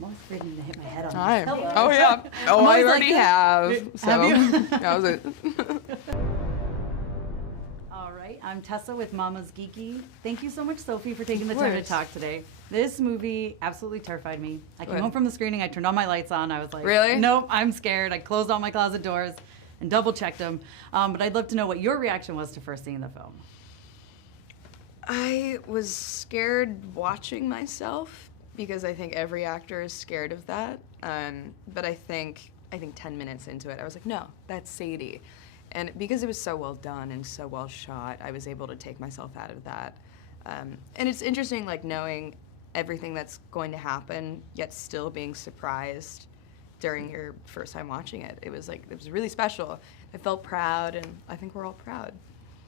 I'm always afraid to hit my head on Hi. this. Hello. Oh, yeah. Oh, I already have. So, Have you? that was it. All right, I'm Tessa with Mama's Geeky. Thank you so much, Sophie, for taking the Of time to course. talk today. This movie absolutely terrified me. I came Good. home from the screening, I turned all my lights on, I was like, Really? nope, I'm scared. I closed all my closet doors and double checked them. But I'd love to know what your reaction was to first seeing the film. I was scared watching myself because I think every actor is scared of that. But I think 10 minutes into it, I was like, no, that's Sadie. And because it was so well done and so well shot, I was able to take myself out of that. And it's interesting, like, knowing everything that's going to happen, yet still being surprised during your first time watching it. It was really special. I felt proud, and I think we're all proud.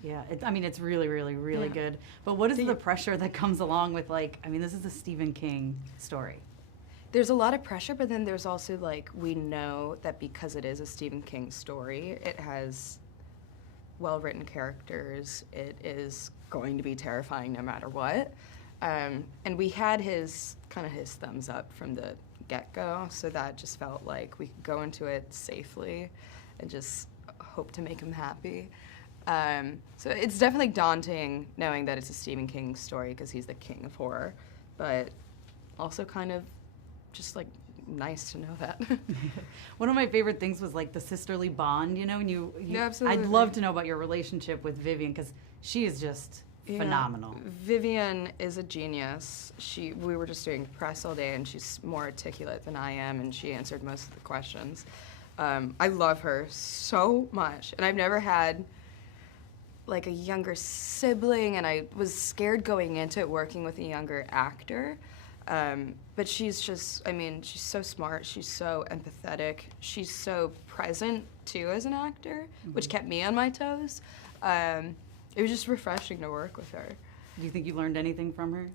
Yeah, it's really, really, really Yeah. good. But what is the pressure that comes along with, this is a Stephen King story. There's a lot of pressure, but then there's also, we know that because it is a Stephen King story, it has well-written characters. It is going to be terrifying no matter what. And we had his thumbs up from the get-go, so that just felt like we could go into it safely and just hope to make him happy. So it's definitely daunting knowing that it's a Stephen King story because he's the king of horror, but also kind of just nice to know that. One of my favorite things was the sisterly bond, and you Yeah, absolutely. I'd love to know about your relationship with Vivian because she is just phenomenal. Vivian is a genius. We were just doing press all day, and she's more articulate than I am, and she answered most of the questions. I love her so much, and I've never had a younger sibling, and I was scared going into it working with a younger actor. But she's just, she's so smart, she's so empathetic, she's so present too as an actor, which kept me on my toes. It was just refreshing to work with her. Do you think you learned anything from her?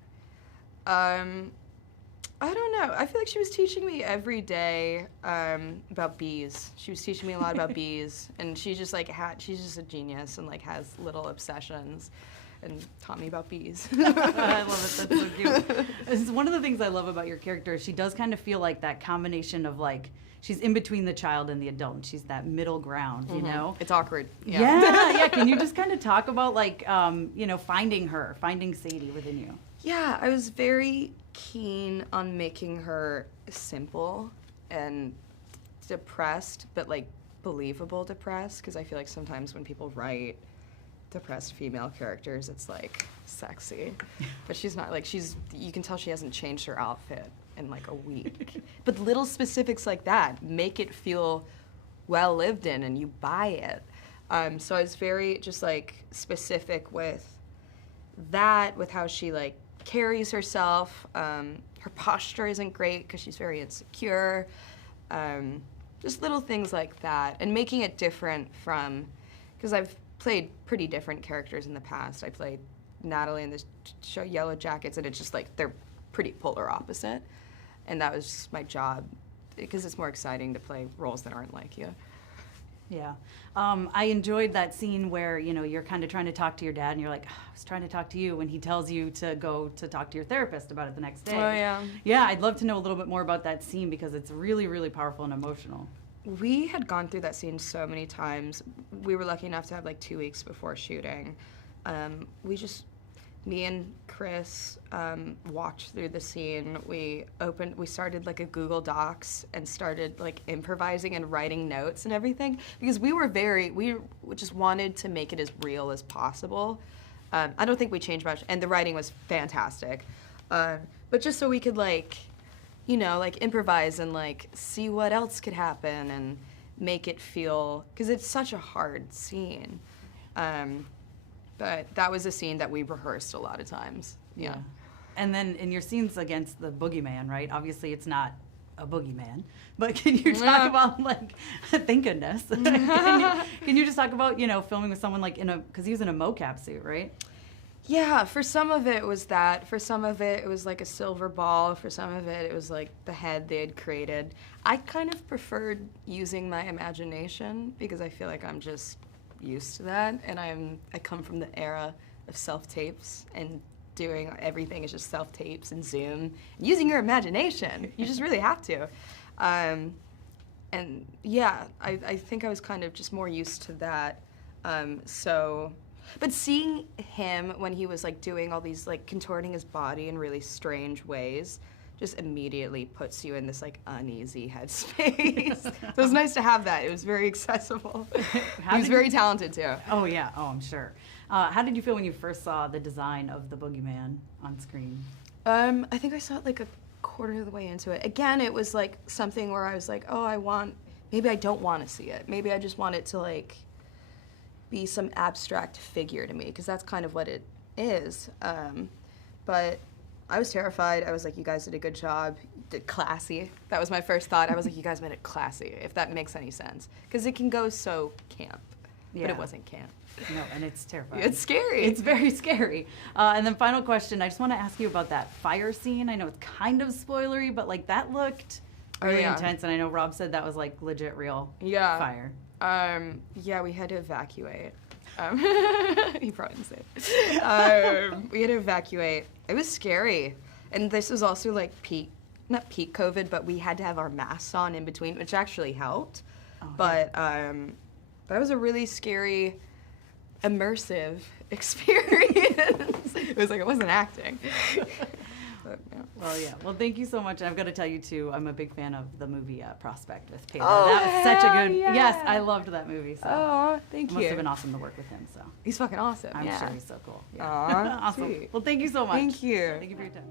I don't know. I feel like she was teaching me every day about bees. She was teaching me a lot about bees, and she's just she's just a genius and has little obsessions, and taught me about bees. I love it. That's so cute. It's one of the things I love about your character is she does kind of feel like that combination of she's in between the child and the adult, and she's that middle ground, you know? It's awkward. Yeah. Can you just kind of talk about finding Sadie within you? Yeah, I was very keen on making her simple and depressed, but believable depressed, because I feel like sometimes when people write depressed female characters, it's sexy, but she's not. You can tell she hasn't changed her outfit in a week. But little specifics like that make it feel well lived in, and you buy it. So I was very just specific with that, with how she carries herself. Her posture isn't great because she's very insecure. Just little things like that, and making it different from, because I've played pretty different characters in the past. I played Natalie in the show Yellowjackets, and it's just they're pretty polar opposite, and that was just my job because it's more exciting to play roles that aren't like you. Yeah. I enjoyed that scene where, you're kind of trying to talk to your dad and you're like, I was trying to talk to you, when he tells you to go to talk to your therapist about it the next day. Oh, yeah. Yeah, I'd love to know a little bit more about that scene because it's really, really powerful and emotional. We had gone through that scene so many times. We were lucky enough to have 2 weeks before shooting. Me and Chris walked through the scene. We started a Google Docs and started improvising and writing notes and everything because we just wanted to make it as real as possible. I don't think we changed much, and the writing was fantastic. But just so we could improvise and see what else could happen and make it feel, because it's such a hard scene. But that was a scene that we rehearsed a lot of times. Yeah. And then in your scenes against the Boogeyman, right? Obviously it's not a Boogeyman, but can you talk about thank goodness. Can you just talk about, filming with someone because he was in a mocap suit, right? Yeah, for some of it was that. For some of it was a silver ball. For some of it was the head they had created. I kind of preferred using my imagination because I feel like I'm just used to that, and I come from the era of self-tapes and doing everything is just self-tapes and Zoom, and using your imagination. You just really have to. And yeah, I think I was kind of just more used to that. But seeing him when he was like doing all these, like contorting his body in really strange ways, just immediately puts you in this like uneasy headspace. So it was nice to have that. It was very accessible. He was very talented too. Oh yeah, oh I'm sure. How did you feel when you first saw the design of the Boogeyman on screen? I think I saw it like a quarter of the way into it. Again, it was like something where I was like, oh, maybe I don't want to see it. Maybe I just want it to like be some abstract figure to me, because that's kind of what it is. But I was terrified. I was like, you guys did a good job. Did classy. That was my first thought. I was like, you guys made it classy, if that makes any sense. Because it can go so camp, but it wasn't camp. No, and it's terrifying. It's scary. It's very scary. And then final question, I just want to ask you about that fire scene. I know it's kind of spoilery, but like that looked really intense, and I know Rob said that was like legit real fire. Yeah, we had to evacuate. He probably didn't say it. We had to evacuate. It was scary. And this was also like not peak COVID, but we had to have our masks on in between, which actually helped. Oh, but that was a really scary, immersive experience. It was like I wasn't acting. But, yeah. Well, yeah. Well, thank you so much. I've got to tell you, too, I'm a big fan of the movie Prospect with Pedro. Oh, that was such a good... yeah. Yes, I loved that movie. So thank you. It must have been awesome to work with him. So he's fucking awesome. I'm sure he's so cool. Yeah. Aww, awesome. sweet. Well, thank you so much. Thank you. Thank you for your time.